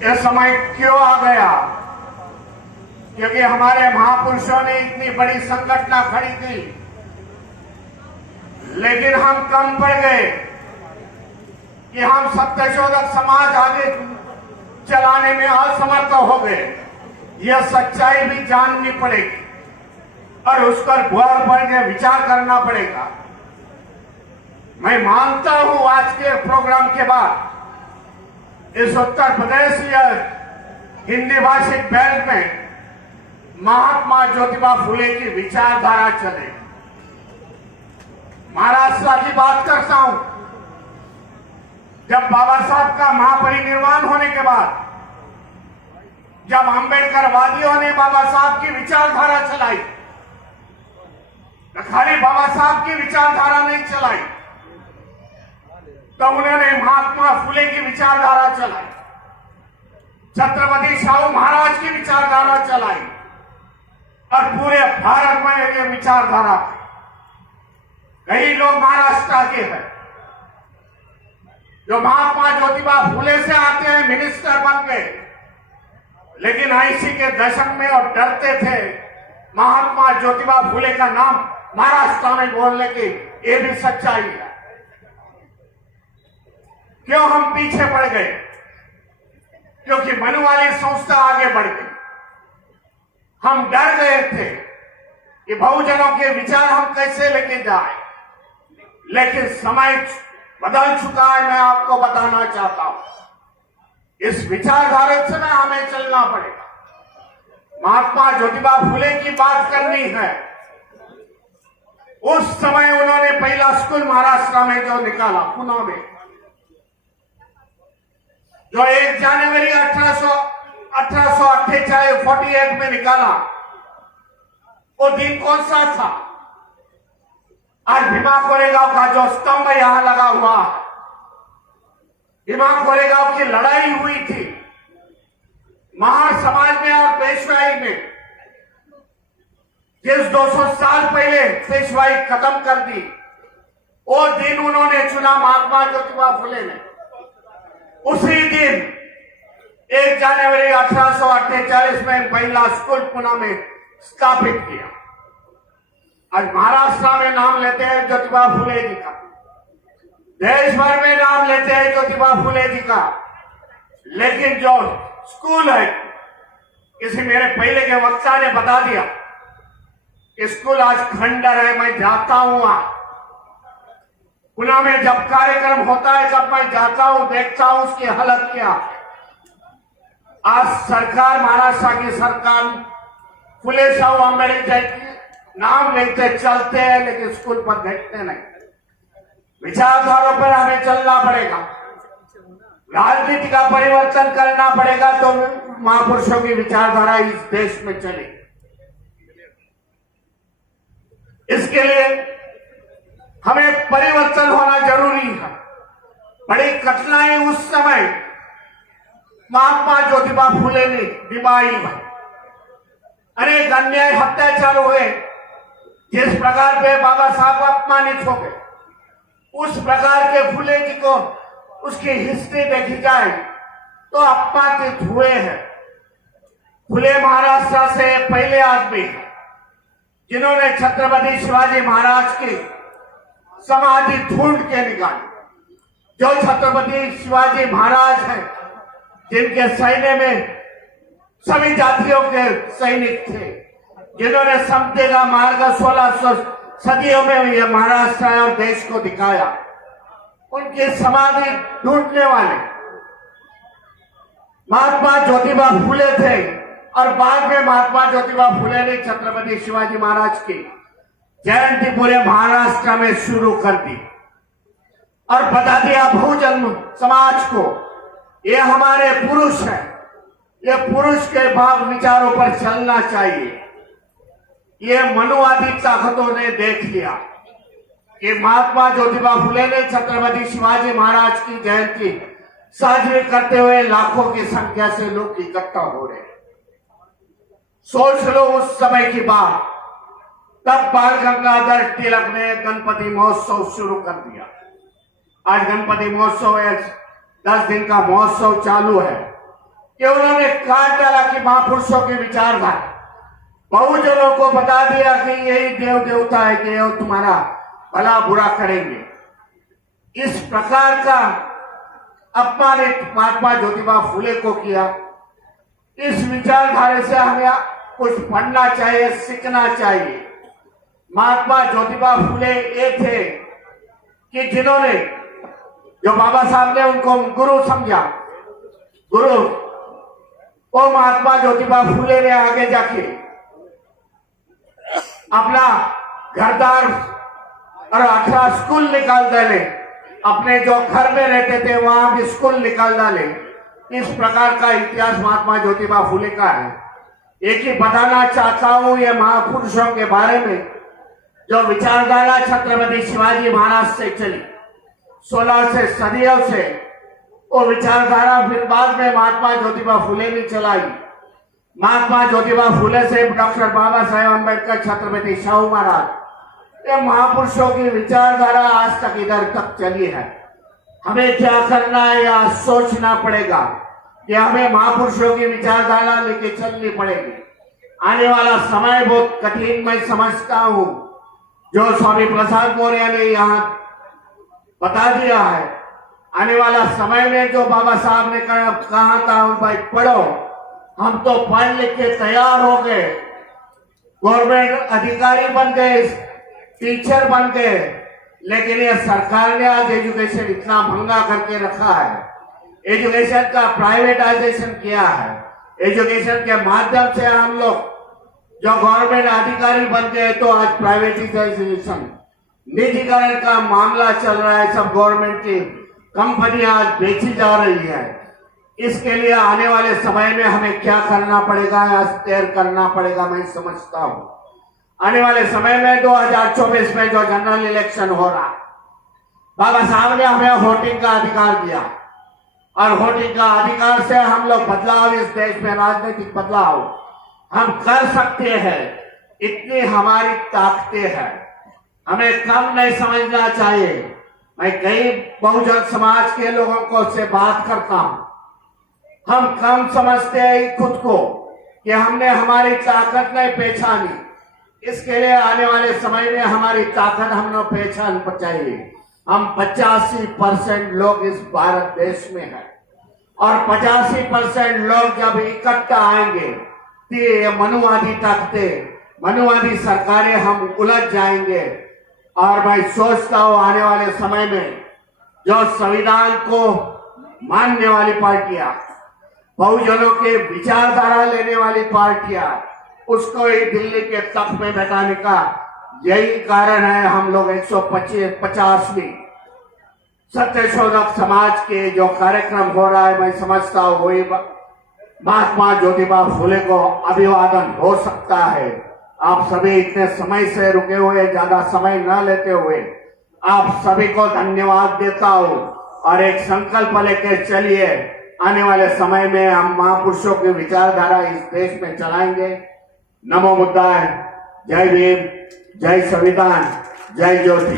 ये समय क्यों आ गया? क्योंकि हमारे महापुरुषों ने इतनी बड़ी संगठन खड़ी की, लेकिन हम कम पड़ गए कि हम सत्यशोधक समाज आगे चलाने में असमर्थ हो गए। यह सच्चाई भी जाननी पड़ेगी और उस पर गौर करके विचार करना पड़ेगा। मैं मानता हूं आज के प्रोग्राम के बाद इस उत्तर प्रदेश या हिंदी भाषिक बेल्ट में महात्मा ज्योतिबा फुले की विचारधारा चलेगी। महाराष्ट्र की बात करता हूं। जब बाबा साहब का महापरिनिर्वाण होने के बाद जब अंबेडकर वादियों ने बाबा साहब की विचारधारा चलाई, खाली बाबा साहब की विचारधारा नहीं चलाई, तो उन्होंने महात्मा फुले की विचारधारा चलाई, छत्रपति शाहू महाराज की विचारधारा चलाई और पूरे भारत में ये विचारधारा। कई लोग महाराष्ट्र के हैं जो महात्मा ज्योतिबा फुले से आते हैं, मिनिस्टर बन गए, लेकिन 80 के दशक में और डरते थे महात्मा ज्योतिबा फुले का नाम महाराष्ट्र में बोलने की। ये भी सच्चाई है। क्यों हम पीछे पड़ गए? क्योंकि मनुवादी संस्था आगे बढ़ गई। हम डर गए थे कि बहुजनों के विचार हम कैसे लेके जाए, लेकिन समय बदल चुका है। मैं आपको बताना चाहता हूं, इस विचारधारा से ना हमें चलना पड़ेगा। महात्मा ज्योतिबा फुले की बात करनी है। उस समय उन्होंने पहला स्कूल महाराष्ट्र में जो निकाला, पुणे में, जो 1 जनवरी 1848 में निकाला, वो दिन कौन सा था? आज भीमा कोरेगांव का जो स्तंभ यहां लगा हुआ है, भीमा कोरेगांव की लड़ाई हुई थी महार समाज में और पेशवाई में। जिस 200 साल पहले पेशवाई खत्म कर दी, वो दिन उन्होंने चुना महात्मा ज्योतिबा फुले ने। उसी दिन 1 जनवरी 1848 में पहला स्कूल पुणे में स्थापित किया। आज महाराष्ट्र में नाम लेते हैं ज्योतिबा फुले जी का, देश भर में नाम लेते हैं ज्योतिबा फुले जी का, लेकिन जो स्कूल है, किसी मेरे पहले के वक्ता ने बता दिया, स्कूल आज खंडर है। मैं जाता हूं पुणे में, जब कार्यक्रम होता है तब मैं जाता हूं, देखता हूं उसकी हालत क्या। आज सरकार, महाराष्ट्र की सरकार फुले शाहू अम्बेडकर नाम लेते चलते हैं, लेकिन स्कूल पर देखते नहीं। विचारधारों पर हमें चलना पड़ेगा, राजनीति का परिवर्तन करना पड़ेगा, तो महापुरुषों की विचारधारा इस देश में चलेगी। इसके लिए हमें परिवर्तन होना जरूरी है। बड़ी कठिनाई उस समय महात्मा ज्योतिबा फुले ने निभाई है। अनेक अन्याय अत्याचार हुए, जिस प्रकार पे बाबा साहब अपमानित हो गए, उस प्रकार के फुले जी को उसकी हिस्ट्री देखी जाए तो अपमानित हुए हैं। फुले महाराष्ट्र से पहले आदमी है जिन्होंने छत्रपति शिवाजी महाराज की समाधि ढूंढ के निकाली। जो छत्रपति शिवाजी महाराज हैं, जिनके सैन्य में सभी जातियों के सैनिक थे, जिन्होंने समझे का मार्ग 1600 सदियों में यह महाराष्ट्र और देश को दिखाया, उनकी समाधि ढूंढने वाले महात्मा ज्योतिबा फुले थे। और बाद में महात्मा ज्योतिबा फुले ने छत्रपति शिवाजी महाराज की जयंती पूरे महाराष्ट्र में शुरू कर दी और बता दिया बहुजन समाज को, ये हमारे पुरुष हैं, ये पुरुष के भाव विचारों पर चलना चाहिए। ये मनुवादी ताकतों ने देख लिया कि महात्मा ज्योतिबा फुले ने छत्रपति शिवाजी महाराज की जयंती साजरी करते हुए लाखों की संख्या से लोग इकट्ठा हो रहे। सोच लो उस समय की बात, तब बाल गंगाधर तिलक ने गणपति महोत्सव शुरू कर दिया। आज गणपति महोत्सव 10 दिन का महोत्सव चालू है। कि उन्होंने काट डाला कि महापुरुषों की विचारधारा, बहुजनों को बता दिया कि यही देव देवता है कि ये तुम्हारा भला बुरा करेंगे। इस प्रकार का अपमानित महात्मा ज्योतिबा फुले को किया। इस विचारधारा से हमें कुछ पढ़ना चाहिए, सीखना चाहिए। महात्मा ज्योतिबा फुले ये थे कि जिन्होंने, जो बाबा साहब ने उनको गुरु समझा, गुरु, वो महात्मा ज्योतिबा फुले ने आगे जाके अपना घरदार और 18 स्कूल निकाल डाले, अपने जो घर में रहते थे वहां भी स्कूल निकाल डाले। इस प्रकार का इतिहास महात्मा ज्योतिबा फुले का है। एक ही बताना चाहता हूं, ये महापुरुषों के बारे में जो विचारधारा छत्रपति शिवाजी महाराज से चली 16 से सदियों से, वो विचारधारा फिर बाद में महात्मा ज्योतिबा फुले ने चलाई। महात्मा ज्योतिबा फुले से डॉक्टर बाबा साहेब अम्बेडकर, छत्रपति शाहू महाराज, ये महापुरुषों की विचारधारा आज तक इधर तक चली है। हमें क्या करना है, या सोचना पड़ेगा कि हमें महापुरुषों की विचारधारा लेके चलनी पड़ेगी। आने वाला समय बहुत कठिन मैं समझता हूं, जो स्वामी प्रसाद मौर्य ने यहाँ बता दिया है। आने वाला समय में जो बाबा साहब ने कहा था, भाई पढ़ो, हम तो पढ़ लिख के तैयार हो गए, गवर्नमेंट अधिकारी बन गए, टीचर बन गए, लेकिन ये सरकार ने आज एजुकेशन इतना महंगा करके रखा है, एजुकेशन का प्राइवेटाइजेशन किया है। एजुकेशन के माध्यम से हम लोग जो गवर्नमेंट अधिकारी बन गए, तो आज प्राइवेटाइजेशन, निजीकरण का मामला चल रहा है। सब गवर्नमेंट की कंपनियां आज बेची जा रही है। इसके लिए आने वाले समय में हमें क्या करना पड़ेगा, या तैयार करना पड़ेगा, मैं समझता हूं। आने वाले समय में 2024 में जो जनरल इलेक्शन हो रहा, बाबा साहब ने हमें वोटिंग का अधिकार दिया, और वोटिंग का अधिकार से हम लोग बदलाव, इस देश में राजनीतिक बदलाव हम कर सकते हैं। इतनी हमारी ताकतें हैं, हमें कम नहीं समझना चाहिए। मैं कई बहुजन समाज के लोगों को से बात करता हूं, हम कम समझते हैं खुद को कि हमने हमारी ताकत नहीं पहचानी। इसके लिए आने वाले समय में हमारी ताकत हम लोग पहचान चाहिए। हम 85% लोग इस भारत देश में हैं, और 85% लोग जब इकट्ठा आएंगे तो ये मनुवादी ताकतें, मनुवादी सरकारें, हम उलझ जाएंगे। और मैं सोचता हूं आने वाले समय में जो संविधान को मानने वाली पार्टियां, बहुजनों के विचारधारा लेने वाली पार्टियां, उसको ही दिल्ली के तख्त में बैठाने का यही कारण है। हम लोग 150वीं सत्यशोधक समाज के जो कार्यक्रम हो रहा है, मैं समझता हूं वही महात्मा ज्योतिबा फुले को अभिवादन हो सकता है। आप सभी इतने समय से रुके हुए, ज्यादा समय न लेते हुए, आप सभी को धन्यवाद देता हूं, और एक संकल्प लेकर चलिए। आने वाले समय में हम महापुरुषों की विचारधारा इस देश में चलाएंगे। नमो बुद्धाय, जय भीम, जय संविधान, जय ज्योति।